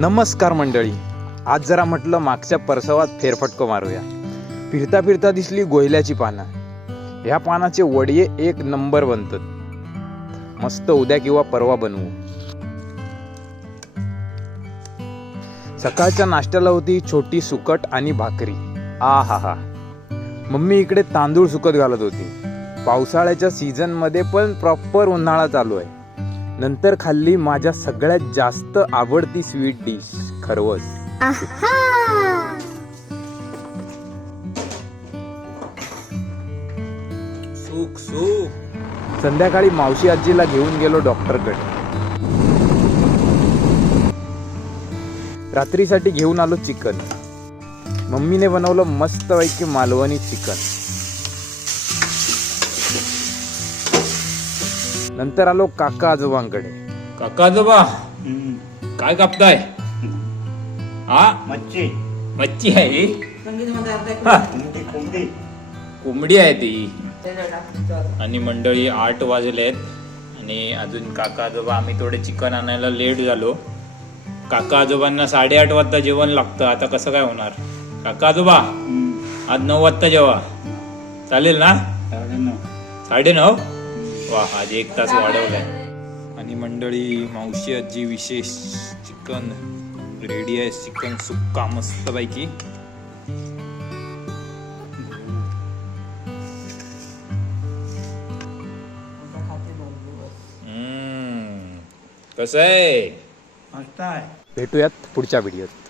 नमस्कार मंडळी, आज जरा म्हटलं मागच्या परसवात फेरफटको मारूया. फिरता फिरता दिसली गोहिल्याची पानं. ह्या पानाचे वडये एक नंबर बनतात. मस्त उद्या किंवा परवा बनवू. सकाळच्या नाश्त्याला होती छोटी सुकट आणि भाकरी. आ हा हा. मम्मी इकडे तांदूळ सुकत घालत होती. पावसाळ्याच्या सीझन मध्ये पण प्रॉपर उन्हाळा चालू आहे. नंतर खाल्ली माझ्या सगळ्यात जास्त आवडती स्वीट डिश, खरवस. सुख सुख. संध्याकाळी मावशी आजीला घेऊन गेलो डॉक्टरकडे. रात्रीसाठी घेऊन आलो चिकन. मम्मीने बनवलं मस्तपैकी मालवणी चिकन. नंतर आलो काका आजोबांकडे. काका आजोबा, काय कापताय? हा, मच्छी मच्छी आहे. कोंबडी आहे ती. आणि मंडळी 8 वाजलेत आणि अजून काका आजोबा, आम्ही थोडे चिकन आणायला लेट झालो. काका आजोबांना 8:30 वाजता जेवण लागतं. आता कसं काय होणार? काका आजोबा, आज 9 वाजता जेवा, चालेल ना? 9:30. वा, आज 1 तास वाढवलाय. आणि मंडळी, मावशी आजी विशेष चिकन रेडी आहे. चिकन सुक्का मस्त पैकी. कसं आहे? मस्त आहे. भेटूयात पुढच्या व्हिडिओत.